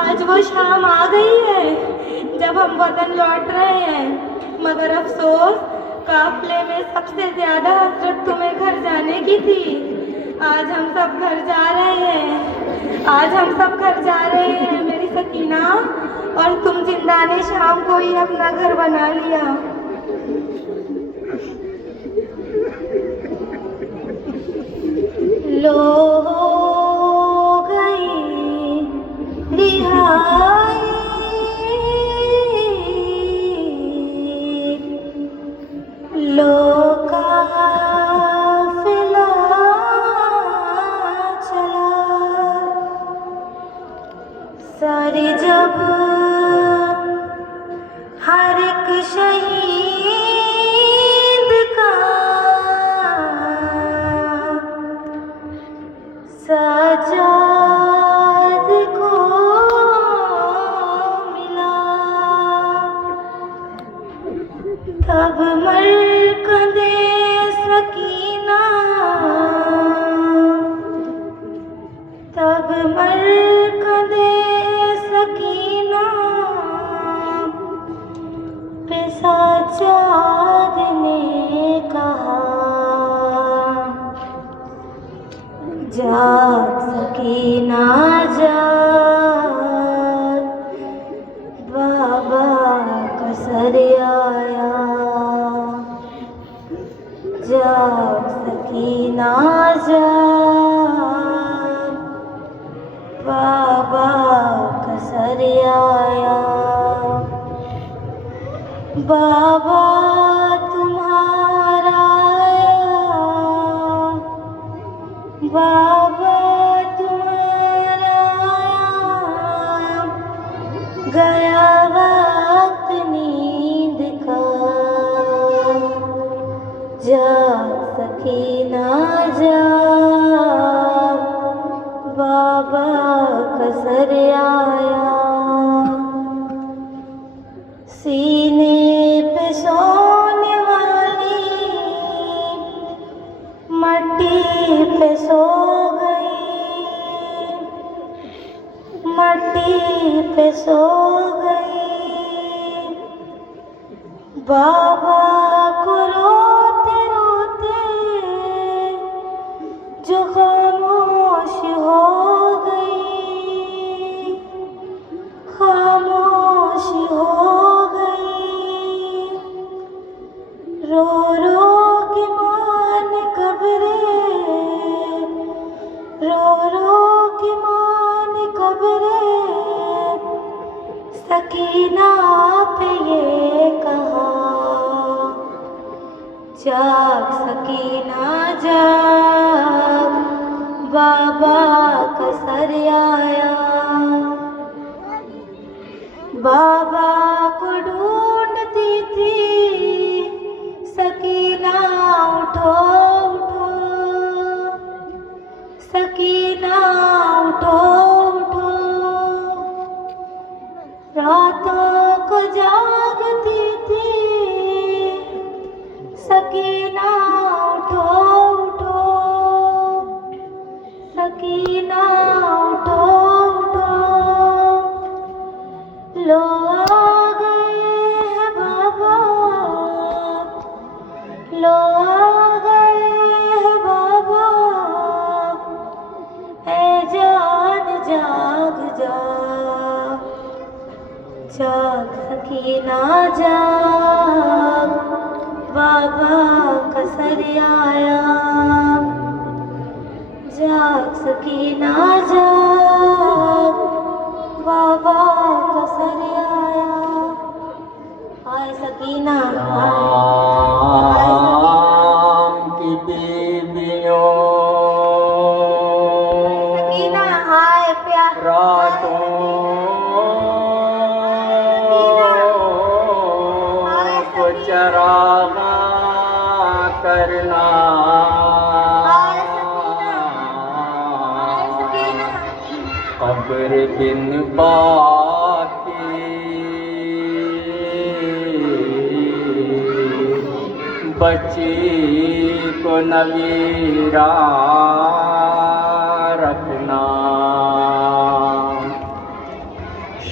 آج وہ شام آ گئی ہے جب ہم وطن لوٹ رہے ہیں، مگر افسوس قافلے میں سب سے زیادہ حسرت تمہیں گھر جانے کی تھی۔ آج ہم سب گھر جا رہے ہیں، آج ہم سب گھر جا رہے ہیں میری سکینہ، اور تم زندان شام کو ہی اپنا گھر بنا لیا۔ لو ہو گئی رہائی، لو قافلہ چلا، ساری جب ہر ایک شہید کا سجاد کو ملا، تب مرکز سکینہ، تب مرکز سکینہ پہ سجاد نے کہا، جاگ سکینہ جاگ، بابا کا سر آیا، جاگ سکینہ جاگ، بابا کا سر آیا، بابا تمہارا آیا، بابا تمہارا آیا، گیا وقت نیند کا، جاگ سکینہ جاگ، بابا کا سر آیا، سینے پہ سونے والی مٹی پہ سو گئی، مٹی پہ سو گئی، بابا کو روتے روتے جو خاموش ہو گئی، خاموش ہو گئی، رو رو کے مان قبریں، رو رو کے مان قبریں، سکینہ پہ یہ کہا، جاگ سکینہ جاگ، بابا کا سر آیا، بابا کو ڈھونڈتی تھی سکینہ، اٹھو اٹھو، سکینہ اٹھو اٹھو، راتوں کو جاگتی تھی سکینہ، اٹھو اٹھو، سکینہ اٹھو اٹھو، لو آ گئے ہیں بابا، لو آ گئے ہیں بابا، اے جان جاگ جاگ، جاگ سکینہ جاگ، بابا کا سر آیا، جاگ سکینہ جاگ، بابا کا سر آیا، آئے سکینہ آئے کی بیویوں، سکینہ آئے پیار راتوں کو چراغاں کرنا، قبر بن پاکی بچی کو نویرا رکھنا،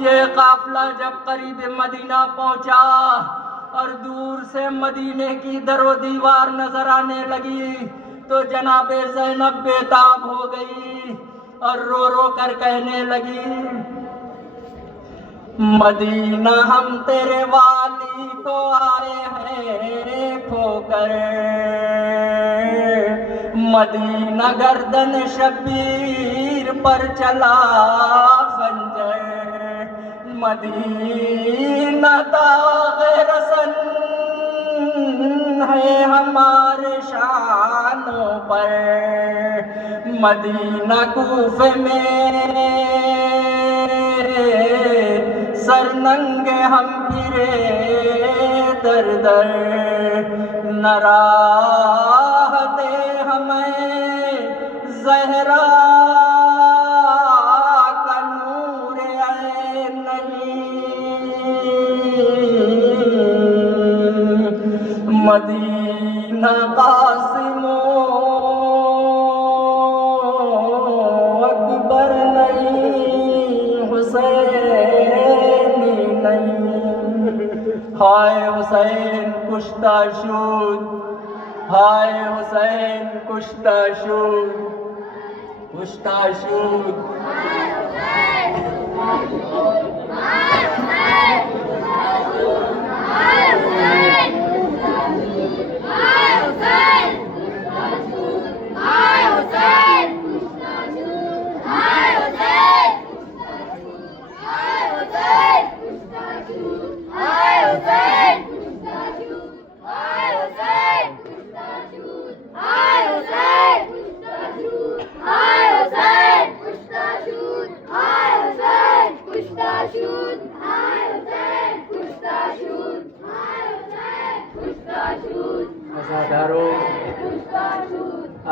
یہ قافلہ جب قریب مدینہ پہنچا اور دور سے مدینے کی در و دیوار نظر آنے لگی تو جناب زینب بےتاب ہو گئی اور رو رو کر کہنے لگی مدینہ ہم تیرے والی کو آئے ہیں کھو کر مدینہ گردن شبیر پر چلا خنجر مدینہ داغ رسن ہے ہمارے شانوں پر مدینہ کوفے میں سر ننگے ہم پھرے در در نہ راہ دے ہمیں زہرا کا نور عین نہیں مدینہ قاسم و اکبر نہیں حسینی نہیں ہائے حسین کشتہ شد ہائے حسین کشتہ شد کشتہ شد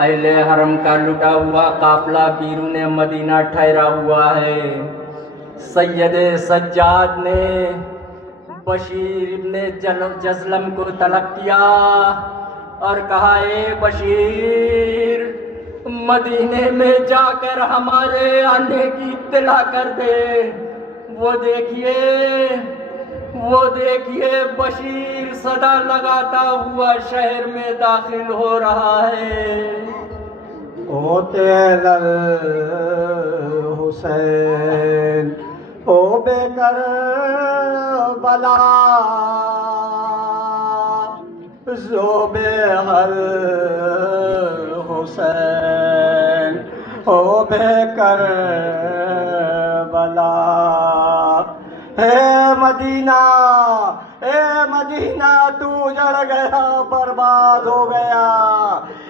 اہل حرم کا لٹا ہوا قافلہ بیرون مدینہ ٹھہرا ہوا ہے. سید سجاد نے بشیر ابن جزلم کو طلب کیا اور کہا اے بشیر مدینے میں جا کر ہمارے آنے کی اطلاع کر دے. وہ دیکھیے بشیر صدا لگاتا ہوا شہر میں داخل ہو رہا ہے. او تیل حسین او بے کربلا ذوب حل حسین او بے کربلا. اے مدینہ تو جڑ گیا برباد ہو گیا.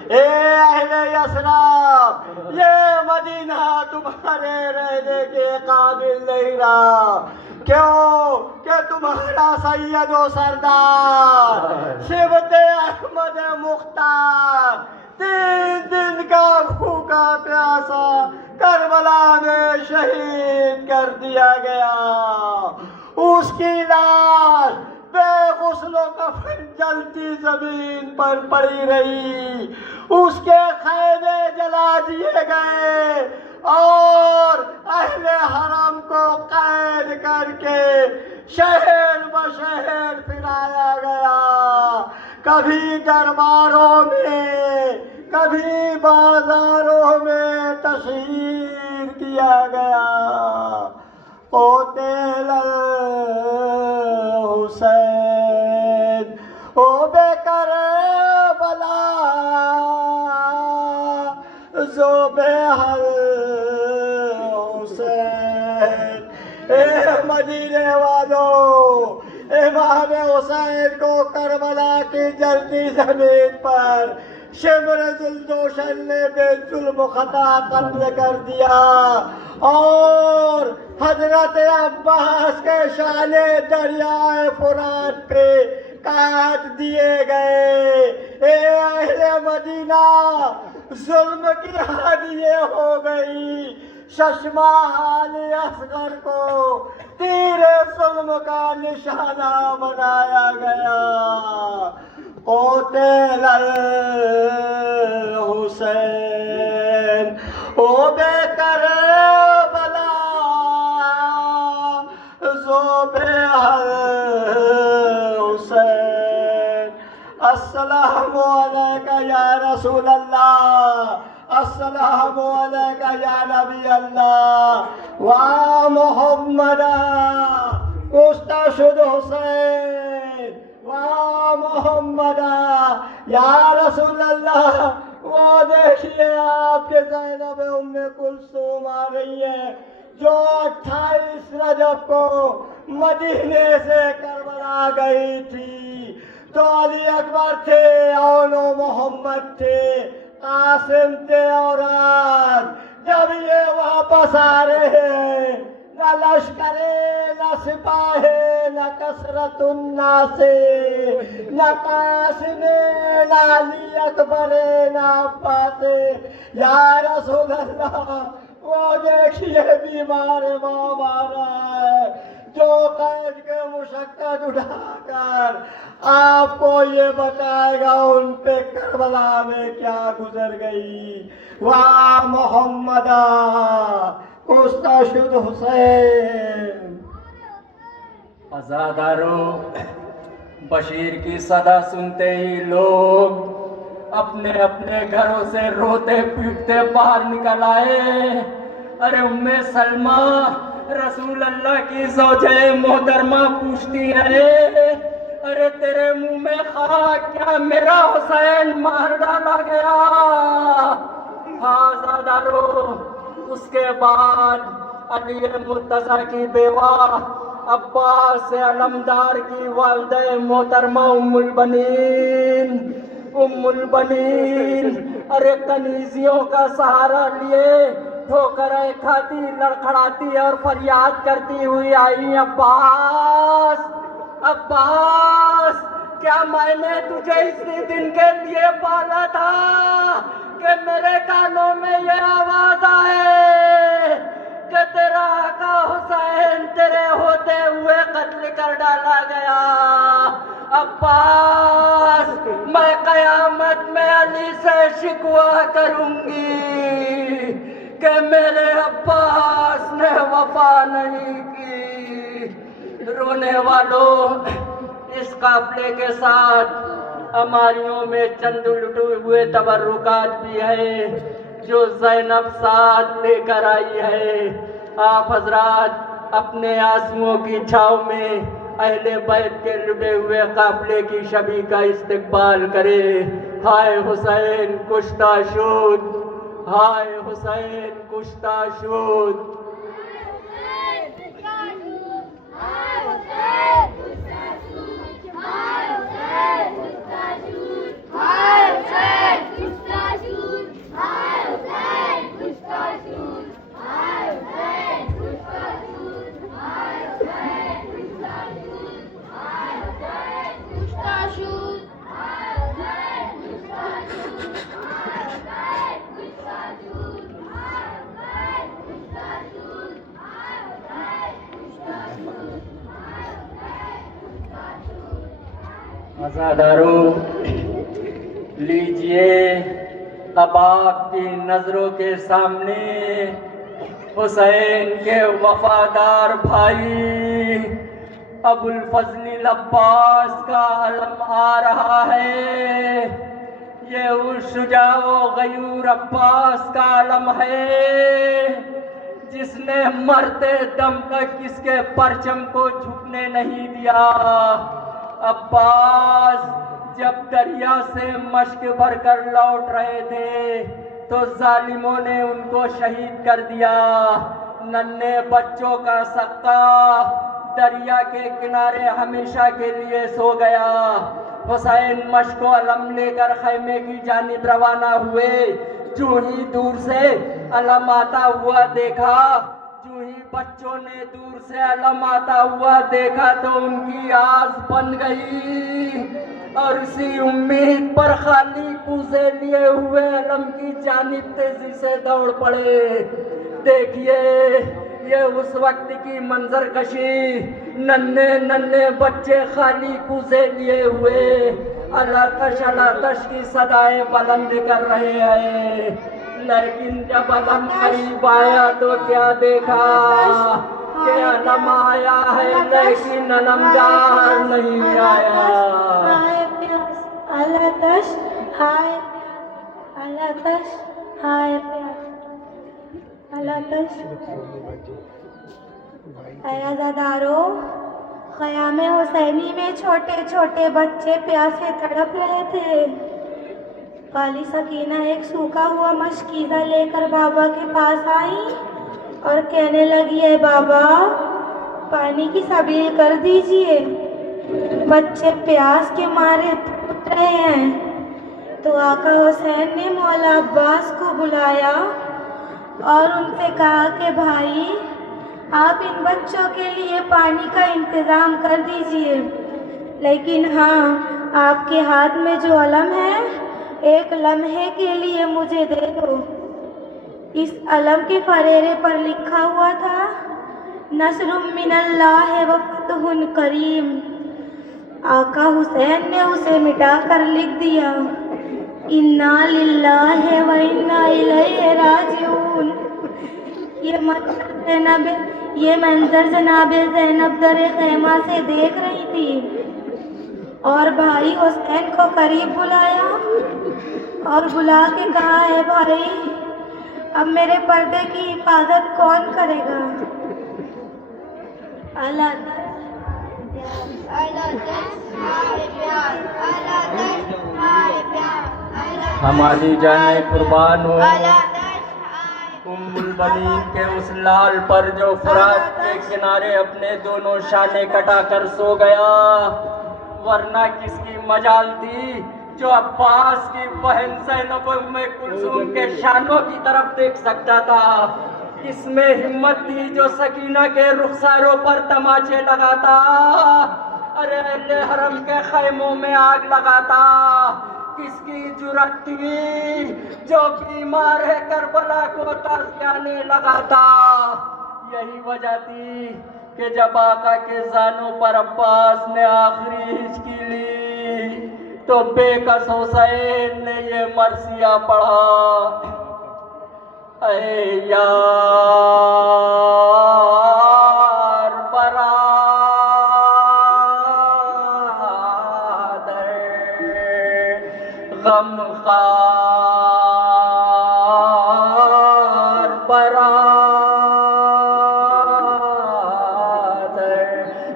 اے اہل یثرب یہ مدینہ تمہارے رہنے کے قابل نہیں رہا. کیوں کہ تمہارا سید و سردار صبت احمد مختار 3 دن کا بھوکا پیاسا کربلا میں شہید کر دیا گیا. اس کی لاش بے غسل و کفن جلتی زمین پر پڑی رہی. اس کے خیمے جلا دیے گئے اور اہل حرم کو قید کر کے شہر بشہر پھرایا گیا. کبھی درباروں میں کبھی بازاروں میں تشہیر کیا گیا. او تیل حسین او بے کربلا ذوب حل حسین. اے مدینے والوں امام حسین کو کربلا کی جلتی زمین پر شمر ذوالجوشن نے بے ظلم و خطا قتل کر دیا اور حضرت عباس کے شانے دریائے فرات پہ کاٹ دیے گئے. اے اہل مدینہ ظلم کی حد یہ ہو گئی ششما حال اصغر کو تیر ظلم کا نشانہ بنایا گیا. قاتل الحسین او بے کربلا ذوب حسین السلام علیکہ یا رسول اللہ السلام علیکہ یا نبی اللہ و محمد کشتہ شد حسین و محمد یا رسول اللہ وہ دیکھیے آپ کے زینب ام کلثوم آ رہی ہے جو 28 رجب کو مدینے سے کربلا گئی تھی تو علی اکبر تھے اور محمد تھے قاسم تھے اور آج جب یہ واپس آ رہے ہیں نہ لشکر نہ سپاہی نہ کثرت الناس نہ قاسم نہ علی اکبر نہ عباس یا رسول اللہ وہ دیکھیے بیمار امام آ رہا ہے جو قید کے مشقت اٹھا کر آپ کو یہ بتائے گا ان پہ کربلا میں کیا گزر گئی واہ محمد کشتہ شد حسین عزاداروں بشیر کی صدا سنتے ہی لوگ اپنے اپنے گھروں سے روتے پیٹتے باہر نکل آئے. ارے ام سلمہ رسول اللہ کی زوجہ محترمہ پوچھتی ہے ارے تیرے منہ میں خاک کیا میرا حسین مار ڈالا گیا؟ ہاں زادارو. اس کے بعد علی مرتضیٰ کی بیوہ عباس علمدار کی والدہ محترمہ ام البنین ارے کنیزیوں کا سہارا لیے ٹھوکریں کھاتی لڑکھڑاتی اور فریاد کرتی ہوئی آئی. عباس کیا میں نے تجھے اسی دن کے لیے پالا تھا کہ میرے کانوں میں یہ آواز آئے کہ تیرا آقا حسین تیرے ہوتے ہوئے قتل کر ڈالا گیا؟ عباس میں قیامت میں علی سے شکوہ کروں گی کہ میرے عباس نے وفا نہیں کی. رونے والوں اس قافلے کے ساتھ ہماریوں میں چند لٹے ہوئے تبرکات بھی ہیں جو زینب ساتھ لے کر آئی ہے. آپ حضرات اپنے آنسوؤں کی چھاؤں میں اہل بیت کے لٹے ہوئے قافلے کی شبیہ کا استقبال کرے. ہائے حسین کشتہ شد، ہائے حسین کشتہ شد. عزاداروں لیجئے اب آپ کی نظروں کے سامنے حسین کے وفادار بھائی ابو الفضل عباس کا علم آ رہا ہے. یہ اس شجاع و غیور عباس کا علم ہے جس نے مرتے دم تک کس کے پرچم کو جھکنے نہیں دیا. عباس جب دریا سے مشک بھر کر لوٹ رہے تھے تو ظالموں نے ان کو شہید کر دیا. ننھے بچوں کا سقا دریا کے کنارے ہمیشہ کے لیے سو گیا. حسین مشک و علم لے کر خیمے کی جانب روانہ ہوئے. جو ہی دور سے علم آتا ہوا دیکھا، جو ہی بچوں نے دور سے علم آتا ہوا دیکھا تو ان کی آس بن گئی اور اسی امید پر خالی کوزے لیے ہوئے علم کی جانب تیزی سے دوڑ پڑے. دیکھیے یہ اس وقت کی منظر کشی، ننھے بچے خالی کوزے لیے ہوئے الاتش کی صدائیں بلند کر رہے ہیں. لیکن جب علم قریب آیا تو کیا دیکھا کہ علم علم آیا ہے لیکن علمدار نہیں آیا. ہائے پیاس الاتش ہائے پیاس الاتش ہائے پیاس الاتش. اے عزادارو، خیام حسینی میں چھوٹے چھوٹے بچے پیاسے تڑپ رہے تھے. قالی سکینہ ایک سوکھا ہوا مشکیزہ لے کر بابا کے پاس آئی اور کہنے لگی اے بابا پانی کی سبیل کر دیجئے، بچے پیاس کے مارے تڑپ رہے ہیں. تو آقا حسین نے مولا عباس کو بلایا اور ان سے کہا کہ بھائی آپ ان بچوں کے لیے پانی کا انتظام کر دیجئے، لیکن ہاں آپ کے ہاتھ میں جو علم ہے ایک لمحے کے لیے مجھے دے دو. اس علم کے فریرے پر لکھا ہوا تھا نصر من اللہ و فتح کریم. آقا حسین نے اسے مٹا کر لکھ دیا انا للہ و انا الیہ راجعون. یہ منظر جناب زینب در خیمہ سے دیکھ رہی تھی اور بھائی حسین کو قریب بلایا اور بلا کے کہا ہے بھائی اب میرے پردے کی حفاظت کون کرے گا؟ ہماری جانیں قربان ہو ام البنین کے اس لال پر جو فرات کے کنارے اپنے دونوں شانے کٹا کر سو گیا، ورنہ کس کی مجال تھی جو عباس کی بہن زینب ام کلثوم کے شانوں کی طرف دیکھ سکتا تھا؟ کس میں ہمت تھی جو سکینہ کے رخساروں پر تماچے لگاتا، ارے اہل حرم کے خیموں میں آگ لگاتا؟ کس کی جرأت تھی جو بیمار ہے کربلا کو تازیانے لگاتا؟ یہی وجہ تھی کہ جب آقا کے زانوں پر عباس نے آخری ہچکی لی تو بے کس حسین نے یہ مرثیہ پڑھا اے یار برادر غم خار برادر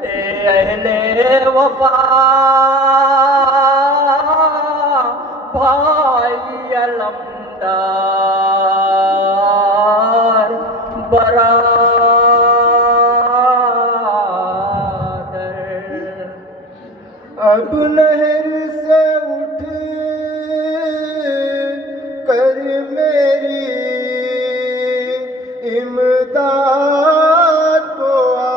اے اہل وفا بھائی علمدار برادر. اب نہر سے اٹھ کر میری امداد کو آؤ،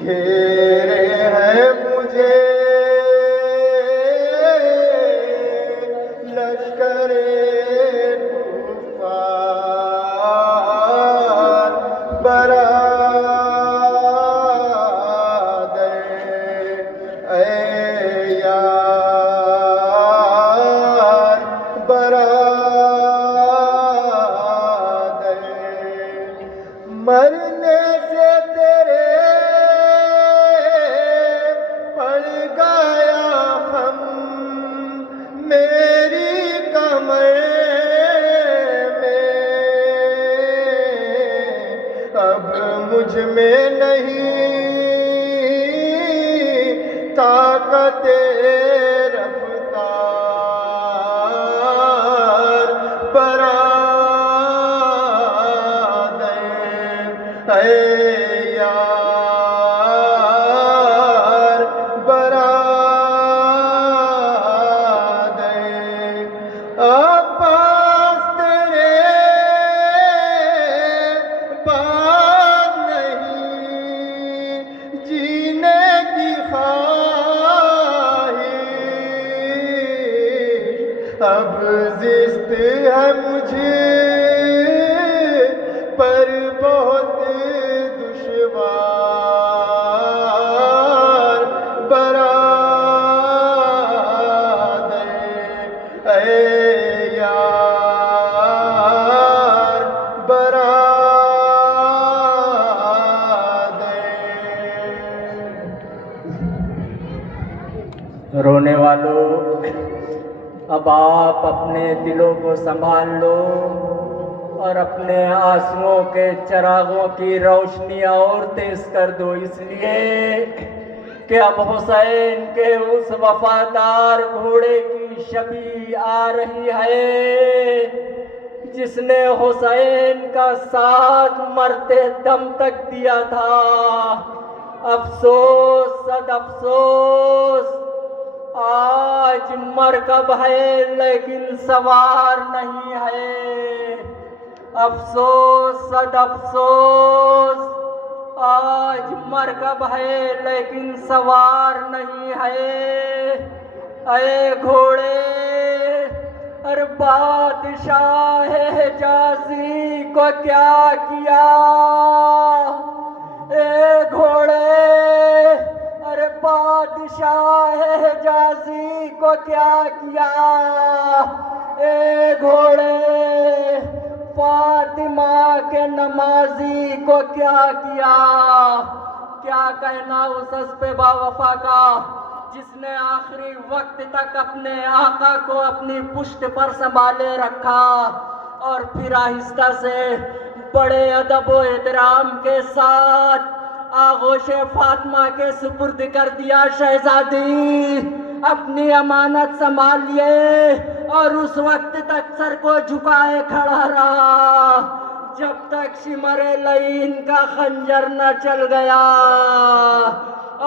گھیرے ہیں مجھے لشکر طوفان برادر. اے یار برادر، مرنے سے تیرے پڑ گیا ہم میری کمر میں، اب مجھ میں نہیں طاقت رفتار برادر. اے یار برادر، عباس تیرے بعد نہیں جینے کی خواہش، اب زشت ہے مجھے پر بہت اب آپ اپنے دلوں کو سنبھال لو اور اپنے آنسوؤں کے چراغوں کی روشنیاں اور تیز کر دو، اس لیے کہ اب حسین کے اس وفادار گھوڑے کی شبیہ آ رہی ہے جس نے حسین کا ساتھ مرتے دم تک دیا تھا۔ افسوس صد افسوس، آج مرکب ہے لیکن سوار نہیں ہے۔ افسوس صد افسوس، آج مرکب ہے لیکن سوار نہیں ہے۔ اے گھوڑے، ارے بادشاہ حجازی کو کیا کیا؟ اے گھوڑے، ارے بادشاہ حجازی کو کیا کیا؟ اے گھوڑے، فاطمہ کے نمازی کو کیا کیا؟ کیا کہنا اس اسب با وفا کا جس نے آخری وقت تک اپنے آقا کو اپنی پشت پر سنبھالے رکھا اور پھر آہستہ سے بڑے ادب و احترام کے ساتھ آغوش فاطمہ کے سپرد کر دیا۔ شہزادی اپنی امانت سنبھالیے اور اس وقت تک سر کو جھکائے کھڑا رہا جب تک شمر لعین کا خنجر نہ چل گیا،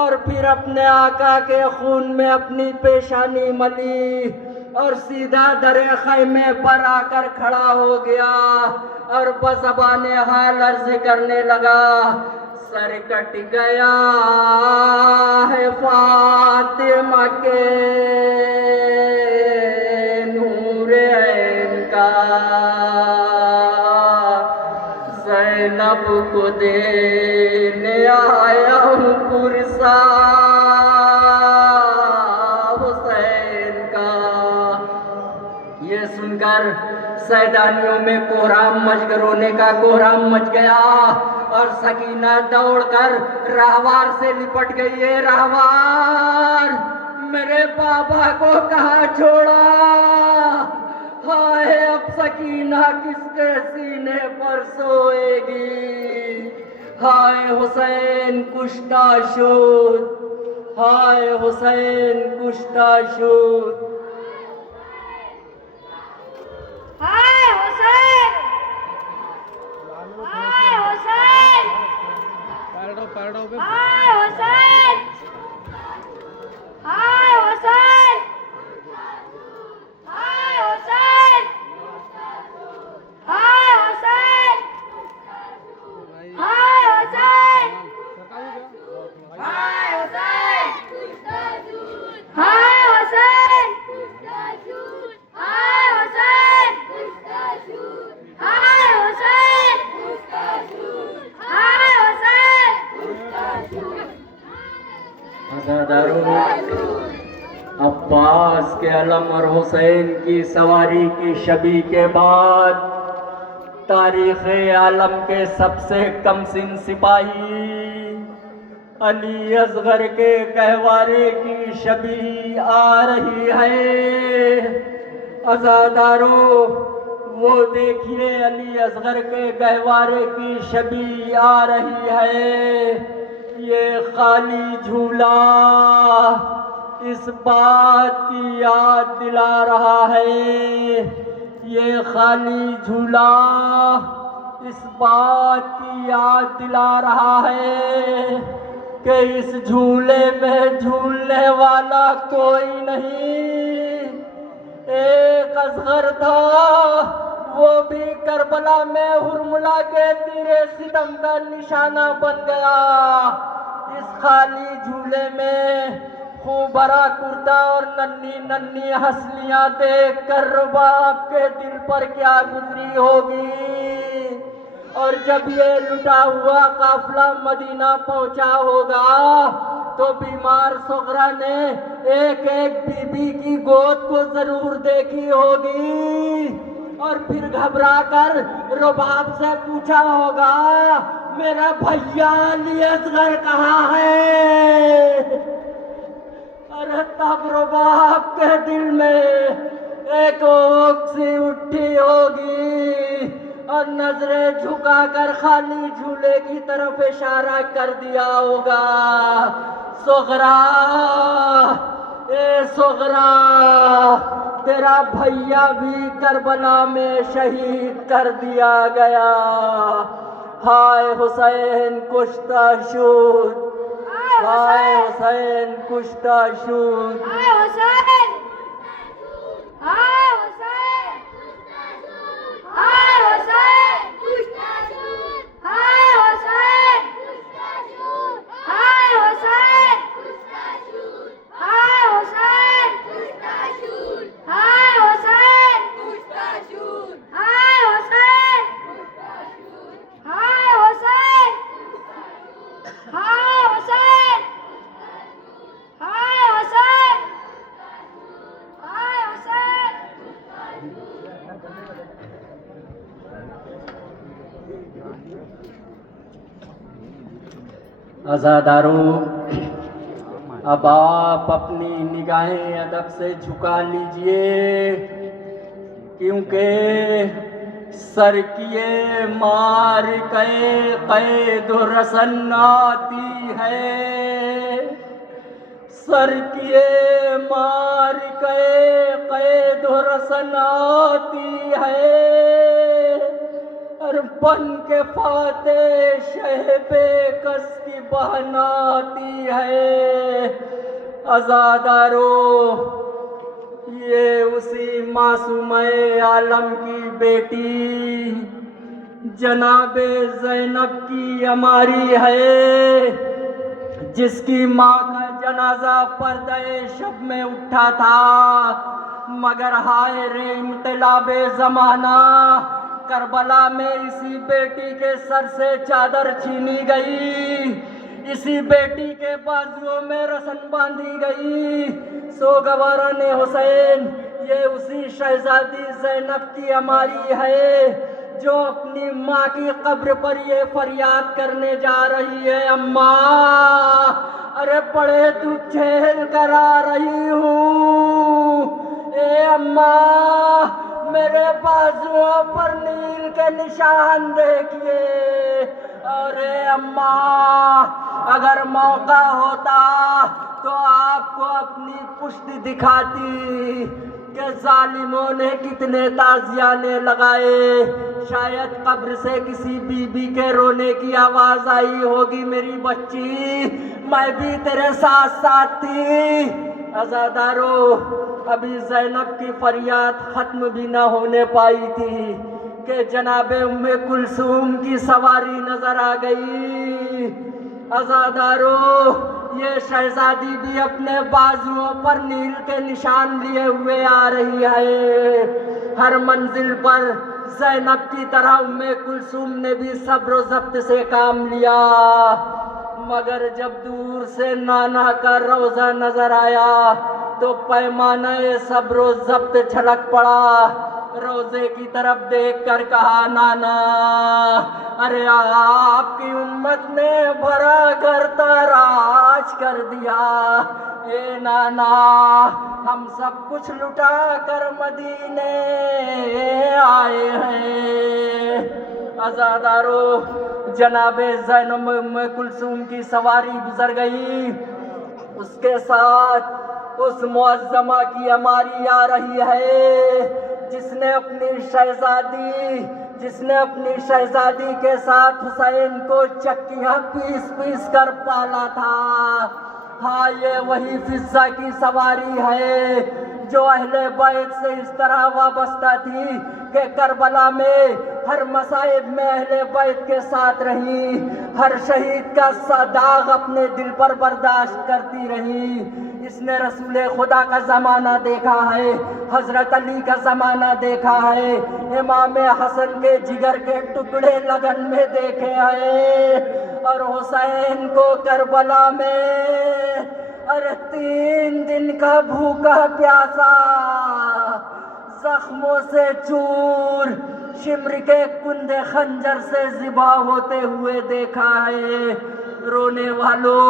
اور پھر اپنے آقا کے خون میں اپنی پیشانی ملی اور سیدھا در خیمے پر آ کر کھڑا ہو گیا اور بزبان حال عرض کرنے لگا، سر کٹ گیا ہے فاطمہ کے نور عین کا، زینب کو دینے آیا ہوں پرسا حسین کا۔ یہ سن کر سیدانیوں میں کوہرام مچ گیا، رونے کا کوہرام مچ گیا اور سکینہ دوڑ کر راہوار سے لپٹ گئی۔ ہے راہوار، میرے بابا کو کہاں چھوڑا؟ ہائے اب سکینہ کس کے سینے پر سوئے گی؟ ہائے حسین کشتہ شد، ہائے حسین کشتہ شد۔ ہائے حسین، ہائے حسین، ہائے حسین، ہائے حسین، ہائے حسین، ہائے حسین، ہائے حسین، ہائے حسین، ہائے حسین، ہائے حسین، ہائے حسین، ہائے حسین۔ عزاداروں، عباس کے علم اور حسین کی سواری کی شبی کے بعد تاریخ عالم کے سب سے کم سن سپاہی علی اصغر کے گہوارے کی شبی آ رہی ہے۔ عزاداروں، وہ دیکھیے علی اصغر کے گہوارے کی شبی آ رہی ہے۔ یہ خالی جھولا اس بات کی یاد دلا رہا ہے، یہ خالی جھولا اس بات کی یاد دلا رہا ہے کہ اس جھولے میں جھولنے والا کوئی نہیں۔ ایک اصغر تھا، وہ بھی کربلا میں حرملہ کے تیر ستم کا نشانہ بن گیا۔ اس خالی جھولے میں خون بھرا کرتا اور ننھی ننھی ہنسلیاں دیکھ کر رباب کے دل پر کیا گزری ہوگی، اور جب یہ لٹا ہوا قافلہ مدینہ پہنچا ہوگا تو بیمار صغرا نے ایک ایک بی بی کی گود کو ضرور دیکھی ہوگی، اور پھر گھبرا کر رباب سے پوچھا ہوگا، میرا بھیا علی اصغر کہاں ہے؟ اور تب رباب کے دل میں ایک اوک سی اٹھی ہوگی اور نظریں جھکا کر خالی جھولے کی طرف اشارہ کر دیا ہوگا، سغرا، اے سغرا، تیرا بھیا بھی کربلا میں شہید کر دیا گیا، ہائے حسین کشتہ شد، ہائے حسین کشتہ شد۔ عزاداروں، اب آپ اپنی نگاہیں ادب سے جھکا لیجئے، کیونکہ سر کیے مار کے قید و رسن آتی ہے، سر کیے مار کے قید و رسن آتی ہے، اور بن کے فاتح شہ بے کس کی بہن آتی ہے۔ عزادارو، یہ اسی معصومہ عالم کی بیٹی جناب زینب کی عماری ہے، جس کی ماں کا جنازہ پردہ شب میں اٹھا تھا، مگر ہائے رے انقلاب زمانہ، کربلا میں اسی بیٹی کے سر سے چادر چھینی گئی، اسی بیٹی کے بازوؤں میں رسن باندھی گئی۔ سوگواران حسین، یہ اسی شہزادی زینب کی عماری ہے جو اپنی ماں کی قبر پر یہ فریاد کرنے جا رہی ہے، اماں، ارے بڑے دکھ جھیل کر آ رہی ہوں، اے اماں، میرے بازوؤں پر نیل کے نشان دیکھیے، ارے اماں، اگر موقع ہوتا تو آپ کو اپنی پشت دکھاتی کہ ظالموں نے کتنے تعزیانے لگائے، شاید قبر سے کسی بی بی کے رونے کی آواز آئی ہوگی، میری بچی، میں بھی تیرے ساتھ ساتھ تھی۔ عزادارو، ابھی زینب کی فریاد ختم بھی نہ ہونے پائی تھی کہ جناب ام کلثوم کی سواری نظر آ گئی۔ عزادارو، یہ شہزادی بھی اپنے بازوؤں پر نیل کے نشان لیے ہوئے آ رہی ہے۔ ہر منزل پر زینب کی طرح ام کلثوم نے بھی صبر و ضبط سے کام لیا، مگر جب دور سے نانا کا روضہ نظر آیا تو پیمانہ صبر و ضبط چھلک پڑا۔ روضے کی طرف دیکھ کر کہا، نانا، ارے آپ کی امت نے بھرا گھر تاراج کر دیا، اے نانا، ہم سب کچھ لٹا کر مدینے آئے ہیں۔ عزادارو، جناب زینب ام کلثوم کی سواری گزر گئی، اس کے ساتھ اس معظمہ کی عماری آ رہی ہے جس نے اپنی شہزادی کے ساتھ حسین کو چکیاں پیس پیس کر پالا تھا۔ ہاں، یہ وہی فضہ کی سواری ہے جو اہل بیت سے اس طرح وابستہ تھی کہ کربلا میں ہر مصائب میں اہل بیت کے ساتھ رہی، ہر شہید کا داغ اپنے دل پر برداشت کرتی رہی۔ اس نے رسول خدا کا زمانہ دیکھا ہے، حضرت علی کا زمانہ دیکھا ہے، امام حسن کے جگر کے ٹکڑے لگن میں دیکھے ہیں، اور حسین کو کربلا میں 3 دن کا بھوکا پیاسا، زخموں سے چور، شمر کے کندے خنجر سے ذبح ہوتے ہوئے دیکھا ہے۔ رونے والوں،